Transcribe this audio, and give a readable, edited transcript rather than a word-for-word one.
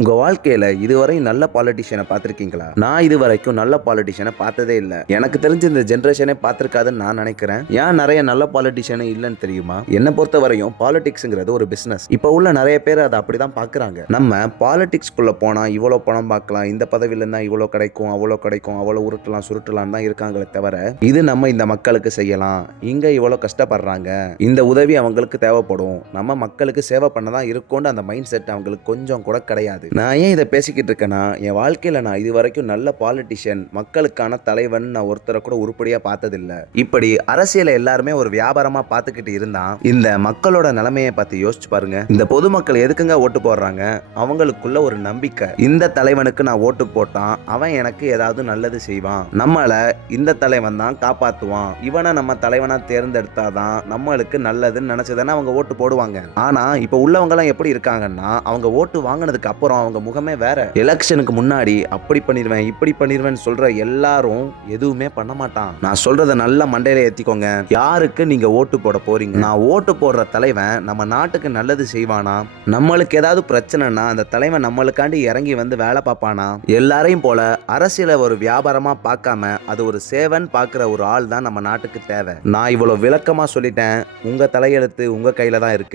உங்க வாழ்க்கையில இதுவரை நல்ல பாலிட்டிஷியனை பார்த்திருக்கீங்களா? நான் இதுவரைக்கும் நல்ல பாலிட்டிஷியனை பார்த்ததே இல்ல. எனக்கு தெரிஞ்ச இந்த ஜெனரேஷனே பார்த்திருக்காதுன்னு நான் நினைக்கிறேன். ஏன் நிறைய நல்ல பாலிட்டிஷியனே இல்லைன்னு தெரியுமா? என்னை பொறுத்த வரையும் பாலிடிக்ஸ்ங்கிறது ஒரு பிசினஸ். இப்ப உள்ள நிறைய பேர் அதை அப்படிதான் பாக்குறாங்க. நம்ம பாலிடிக்ஸ்குள்ள போனா இவ்வளவு பணம் பார்க்கலாம், இந்த பதவியில இருந்தா இவ்வளவு கிடைக்கும், அவ்வளவு உருட்டலாம் சுருட்டலாம் தான் இருக்காங்களே தவிர, இது நம்ம இந்த மக்களுக்கு செய்யலாம், இங்க இவ்வளவு கஷ்டப்படுறாங்க, இந்த உதவி அவங்களுக்கு தேவைப்படும், நம்ம மக்களுக்கு சேவை பண்ணதான் இருக்கும்னு அந்த மைண்ட் செட் அவங்களுக்கு கொஞ்சம் கூட கிடையாது. நான் ஏன் இதை பேசிக்கிட்டு இருக்கேன்னா, என் வாழ்க்கையில நான் இது வரைக்கும் நல்ல பாலிட்டிஷியன், மக்களுக்கான தலைவன் நான் ஒருத்தரை கூட உருப்படியா பார்த்ததில்லை. இப்படி அரசியலை எல்லாருமே ஒரு வியாபாரமா பார்த்துக்கிட்டு இருந்தா இந்த மக்களோட நிலைமையை பார்த்து யோசிச்சு பாருங்க. இந்த பொதுமக்கள் எதுக்குங்க ஓட்டு போடுறாங்க? அவங்களுக்குள்ள ஒரு நம்பிக்கை, இந்த தலைவனுக்கு நான் ஓட்டு போட்டான், அவன் எனக்கு ஏதாவது நல்லது செய்வான், நம்மள இந்த தலைவன் தான் காப்பாத்துவான், இவனை நம்ம தலைவனா தேர்ந்தெடுத்தாதான் நம்மளுக்கு நல்லதுன்னு நினைச்சதானே அவங்க ஓட்டு போடுவாங்க. ஆனா இப்ப உள்ளவங்க எல்லாம் எப்படி இருக்காங்கன்னா, அவங்க ஓட்டு வாங்கினதுக்கு அப்புறம் அவங்க முகமே வேற. எலெக்ஷனுக்கு முன்னாடி அப்படி பண்ணிடுவேன் இப்படி பண்ணிடுவேன் சொல்ற எல்லாரும் எதுவுமே பண்ண மாட்டான். நான் சொல்றத நல்ல மண்டையில ஏத்திக்கோங்க. யாருக்கு நீங்க ஓட்டு போட போறீங்க? நான் ஓட்டு போடுற தலைவன் நம்ம நாட்டுக்கு நல்லது செய்வானா? நம்மளுக்கு ஏதாவது பிரச்சனைனா அந்த தலைவன் நம்மளுக்காண்டி இறங்கி வந்து வேலை பார்ப்பானா? எல்லாரையும் போல அரசியலை ஒரு வியாபாரமா பார்க்காம அது ஒரு சேவன் பார்க்கிற ஒரு ஆள் தான் நம்ம நாட்டுக்கு தேவை. நான் இவ்வளவு விளக்கமா சொல்லிட்டேன். உங்க தலையெழுத்து உங்க கையில தான் இருக்கு.